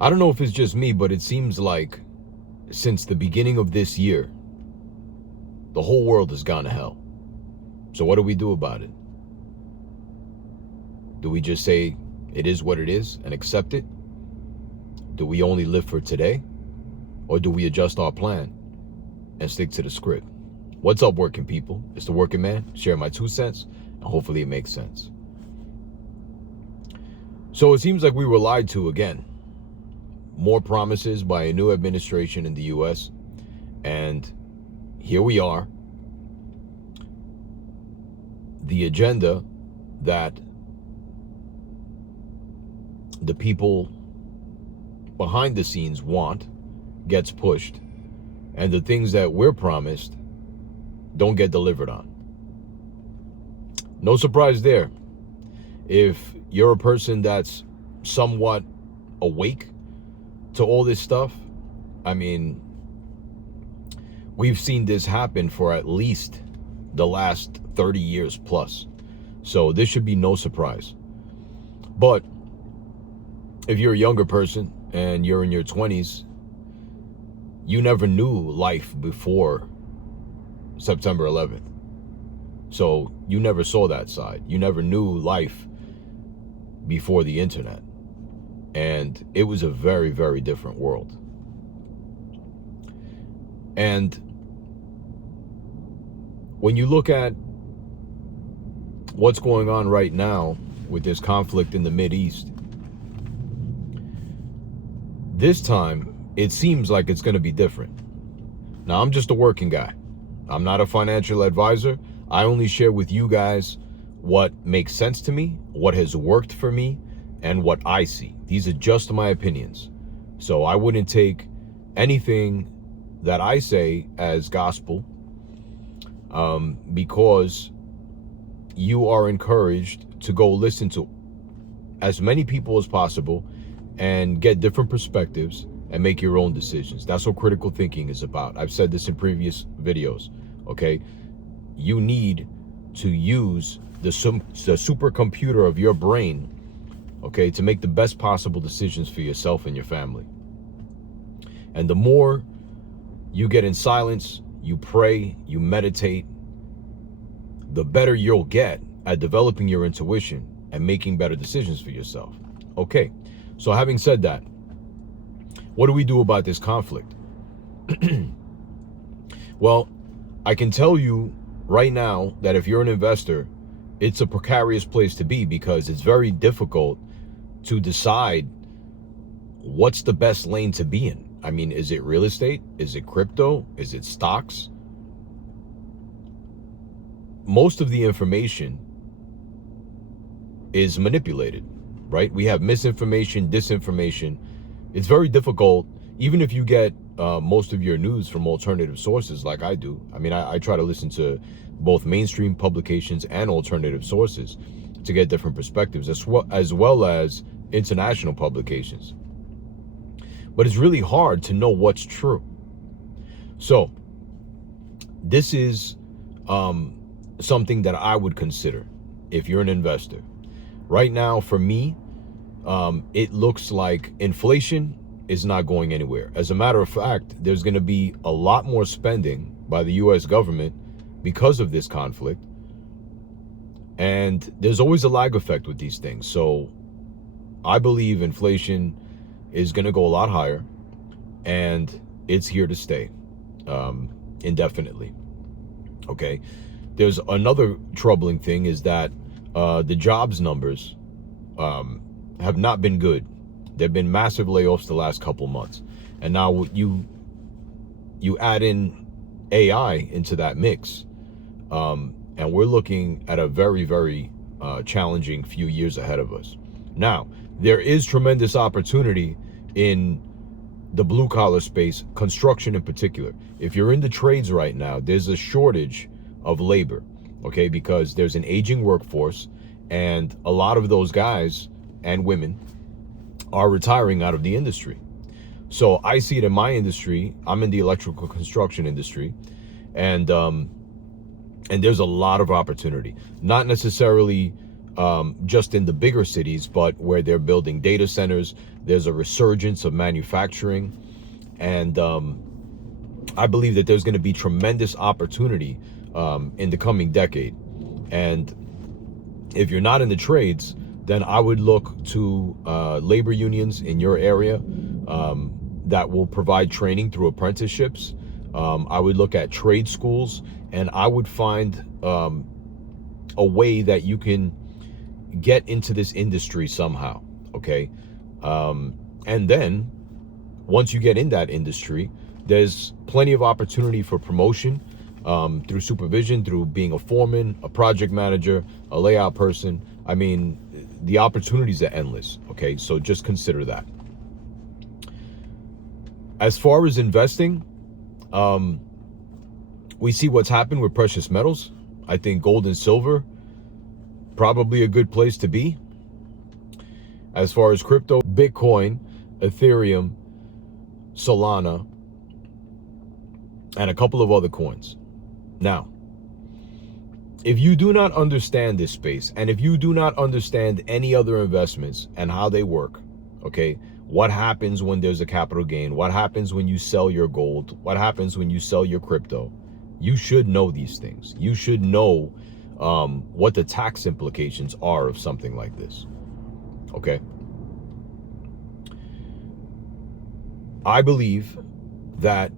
I don't know if it's just me, but it seems like since the beginning of this year, the whole world has gone to hell. So what do we do about it? Do we just say it is what it is and accept it? Do we only live for today? Or do we adjust our plan and stick to the script? What's up, working people? It's the Working Man, share my 2 cents, and hopefully it makes sense. So it seems like we were lied to again. More promises by a new administration in the US, and here we are. The agenda that the people behind the scenes want gets pushed, and the things that we're promised don't get delivered on. No surprise there. If you're a person that's somewhat awake to all this stuff, I mean, we've seen this happen for at least the last 30 years plus. So this should be no surprise. But if you're a younger person and you're in your 20s, you never knew life before September 11th. So you never saw that side. You never knew life before the internet. And it was a very, very different world. And when you look at what's going on right now with this conflict in the Mideast, this time it seems like it's going to be different. Now, I'm just a working guy. I'm not a financial advisor. I only share with you guys what makes sense to me, what has worked for me, and what I see. These are just my opinions. So I wouldn't take anything that I say as gospel, because you are encouraged to go listen to as many people as possible and get different perspectives and make your own decisions. That's what critical thinking is about. I've said this in previous videos, okay? You need to use the supercomputer of your brain, okay, to make the best possible decisions for yourself and your family. And the more you get in silence, you pray, you meditate, the better you'll get at developing your intuition and making better decisions for yourself. Okay, so having said that, what do we do about this conflict? Well, I can tell you right now that if you're an investor, it's a precarious place to be, because it's very difficult to decide what's the best lane to be in. I mean, is it real estate? Is it crypto? Is it stocks? Most of the information is manipulated, right? We have misinformation, disinformation. It's very difficult, even if you get most of your news from alternative sources like I do. I mean, I try to listen to both mainstream publications and alternative sources to get different perspectives, as well as international publications. But it's really hard to know what's true. So this is something that I would consider if you're an investor. Right now, for me, it looks like inflation is not going anywhere. As a matter of fact, there's going to be a lot more spending by the US government because of this conflict. And there's always a lag effect with these things. So I believe inflation is going to go a lot higher, and it's here to stay indefinitely. Okay. There's another troubling thing, is that the jobs numbers have not been good. There have been massive layoffs the last couple months. And now you add in AI into that mix, and we're looking at a very, very challenging few years ahead of us. Now, there is tremendous opportunity in the blue collar space, construction in particular. If you're in the trades right now, there's a shortage of labor, okay, because there's an aging workforce, and a lot of those guys and women are retiring out of the industry. So I see it in my industry. I'm in the electrical construction industry, and there's a lot of opportunity. Not necessarily just in the bigger cities, but where they're building data centers. There's a resurgence of manufacturing. And I believe that there's going to be tremendous opportunity in the coming decade. And if you're not in the trades, then I would look to labor unions in your area that will provide training through apprenticeships. I would look at trade schools, and I would find a way that you can get into this industry somehow, okay? And then once you get in that industry, there's plenty of opportunity for promotion through supervision, through being a foreman, a project manager, a layout person. I mean, the opportunities are endless, okay? So just consider that. As far as investing, we see what's happened with precious metals. I think gold and silver, probably a good place to be. As far as crypto, Bitcoin, Ethereum, Solana, and a couple of other coins. Now, if you do not understand this space, and if you do not understand any other investments and how they work, okay, what happens when there's a capital gain, what happens when you sell your gold, what happens when you sell your crypto, you should know these things. You should know what the tax implications are of something like this, okay? I believe that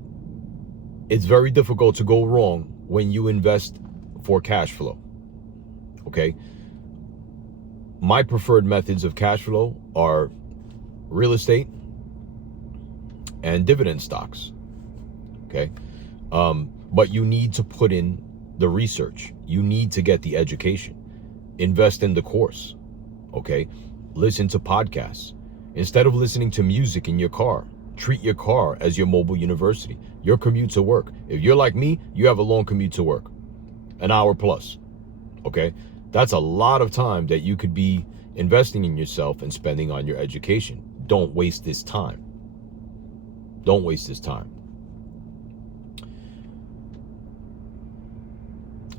it's very difficult to go wrong when you invest for cash flow, okay? My preferred methods of cash flow are real estate and dividend stocks, okay? But you need to put in the research. You need to get the education. Invest in the course, okay? Listen to podcasts. Instead of listening to music in your car, treat your car as your mobile university, your commute to work. If you're like me, you have a long commute to work, an hour plus, okay? That's a lot of time that you could be investing in yourself and spending on your education. Don't waste this time. Don't waste this time.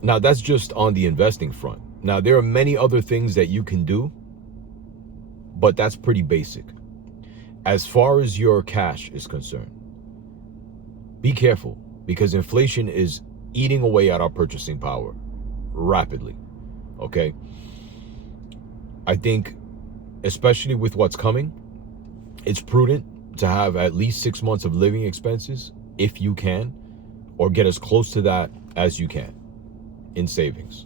Now, that's just on the investing front. Now, there are many other things that you can do, but that's pretty basic. As far as your cash is concerned, be careful, because inflation is eating away at our purchasing power rapidly, okay? I think, especially with what's coming, it's prudent to have at least 6 months of living expenses, if you can, or get as close to that as you can in savings,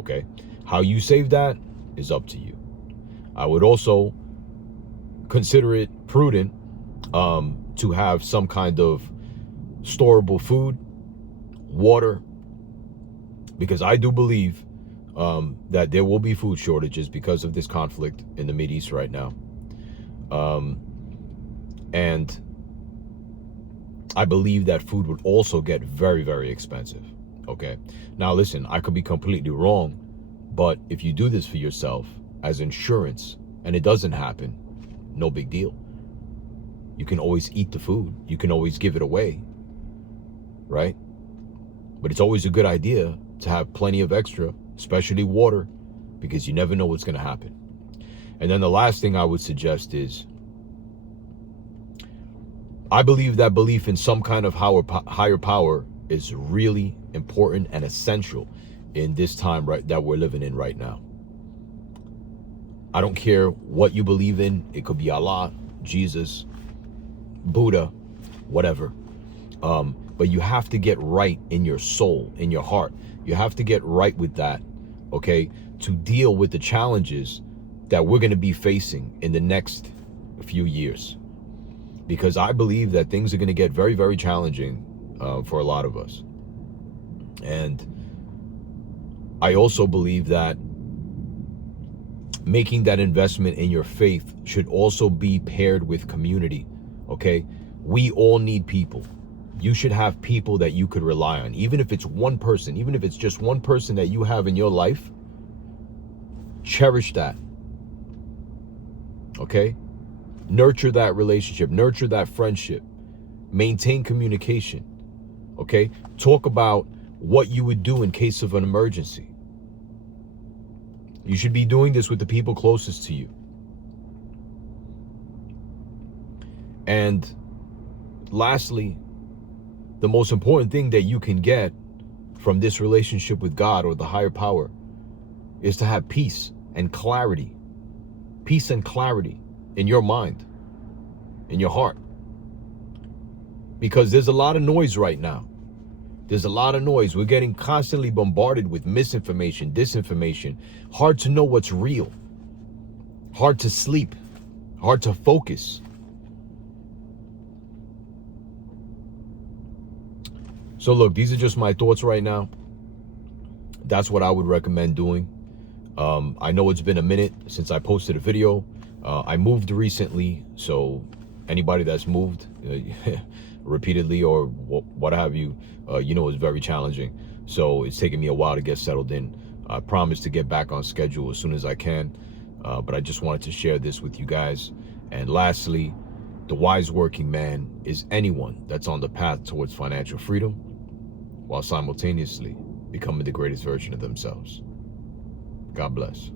okay? How you save that is up to you. I would also consider it prudent to have some kind of storable food, water, because I do believe that there will be food shortages because of this conflict in the Mideast right now. And I believe that food would also get very, very expensive, okay? Now, listen, I could be completely wrong, but if you do this for yourself as insurance and it doesn't happen, no big deal. You can always eat the food. You can always give it away, right? But it's always a good idea to have plenty of extra, especially water, because you never know what's going to happen. And then the last thing I would suggest is, I believe that belief in some kind of higher power is really important and essential in this time that we're living in right now. I don't care what you believe in. It could be Allah, Jesus, Buddha, whatever. But you have to get right in your soul, in your heart. You have to get right with that, okay, to deal with the challenges that we're going to be facing in the next few years. Because I believe that things are going to get very, very challenging for a lot of us. And I also believe that making that investment in your faith should also be paired with community, okay? We all need people. You should have people that you could rely on, even if it's one person, even if it's just one person that you have in your life. Cherish that, okay? Nurture that relationship, nurture that friendship, maintain communication, okay? Talk about what you would do in case of an emergency. You should be doing this with the people closest to you. And lastly, the most important thing that you can get from this relationship with God or the higher power is to have peace and clarity. Peace and clarity in your mind, in your heart. Because there's a lot of noise right now. There's a lot of noise. We're getting constantly bombarded with misinformation, disinformation. Hard to know what's real. Hard to sleep. Hard to focus. So look, these are just my thoughts right now. That's what I would recommend doing. I know it's been a minute since I posted a video. I moved recently, so anybody that's moved repeatedly or what have you, you know, it's very challenging. So it's taken me a while to get settled in. I promise to get back on schedule as soon as I can. But I just wanted to share this with you guys. And lastly, the wise working man is anyone that's on the path towards financial freedom while simultaneously becoming the greatest version of themselves. God bless.